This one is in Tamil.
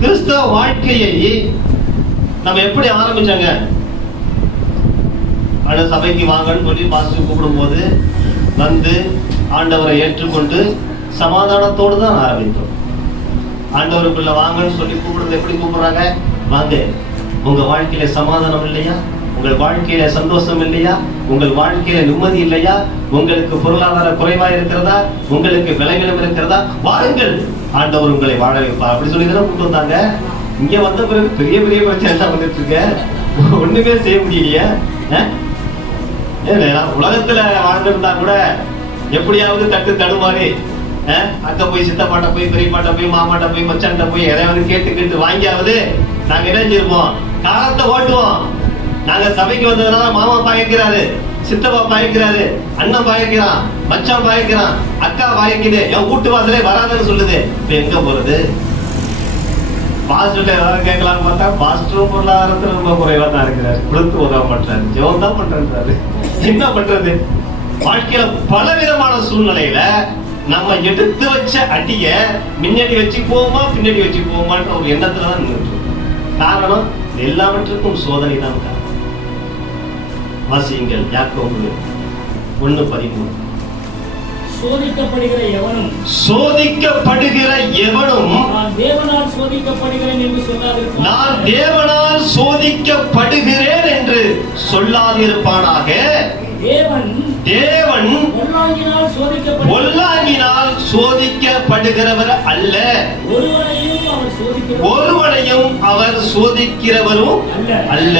கிறிஸ்தவ வாழ்க்கையை நம்ம எப்படி ஆரம்பிச்சாங்க? சபைக்கு வாங்கன்னு சொல்லி பாஸ்டர் கூப்பிடும் போது வந்து ஆண்டவரை ஏற்றுக்கொண்டு சமாதானத்தோடு தான் ஆரம்பித்தோம். ஆண்டவருக்குள்ள வாங்கன்னு சொல்லி கூப்பிடுறது எப்படி கூப்பிடுறாங்க? வாங்க. உங்க வாழ்க்கையில சமாதானம் இல்லையா? உங்கள் வாழ்க்கையில சந்தோஷம் இல்லையா? உங்கள் வாழ்க்கையில நிம்மதி இல்லையா? உங்களுக்கு பொருளாதார குறைவா இருக்கிறதா? உங்களுக்கு விலைகளும் இருக்கிறதா? வாருங்கள், ஆண்டவர் உங்களை வாழ வைப்பார். அப்படி சொல்லி தானே கூப்பிட்டு வந்தாங்க. இங்க வந்த பிறகு பெரிய பெரிய பிரச்சனை எல்லாம் வந்துட்டு இருக்க, ஒண்ணுமே செய்ய முடியலையா? உலகத்துல வாழ்ந்திருந்தா கூட எப்படியாவது தட்டு தடுமாறி அங்க போய் சித்தப்பாட்ட போய் பெரியப்பாட்ட போய் மாமாட்ட போய் மச்சான்ட்ட போய் எதையாவது கேட்டு வாங்கியாவது நாங்க என்ன செய்வோம்? காலத்தை ஓட்டுவோம். நாங்க சபைக்கு வந்ததுனால மாமா பாய்க்கிறாரு, சித்தப்பா பாய்க்கிறாரு, அண்ணன் பாய்க்கிறான், மச்சான் பாய்க்கிறான், அக்கா பாய்க்குது, என் வீட்டு வாசலே வராதுன்னு சொல்லுது. இப்ப எங்க போறது? பாஸ்டர் ஏதாவது கேட்கலாம்னு பார்த்தா பாஸ்டரும் பொருளாதாரத்துல ரொம்ப குறைவா தான் இருக்கிறாரு, கொடுத்து உதவ மாட்டாரு, ஜெபம் தான் பண்றாரு. என்ன பண்றது? வாழ்க்கையில பல விதமான சூழ்நிலையில நம்ம எடுத்து வச்ச அடிய முன்னாடி வச்சு போவோமா பின்னாடி வச்சு போவோமான்ற ஒரு எண்ணத்துலதான் நின்றுட்டு. காரணம் எல்லாவற்றுக்கும் சோதனை தான் காரணம். வாசியுங்கள் யாக்கோபு 1:13. சோதிக்கப்படுகிற எவனும் நான் தேவனால் சோதிக்கப்படுகிறேன் என்று சொல்லாதிருப்பானாக. தேவன் பொல்லாங்கினால் சோதிக்கப்படுகிறவர் அல்ல, ஒருவனையும் அவர் சோதிக்கிறவரும் அல்ல.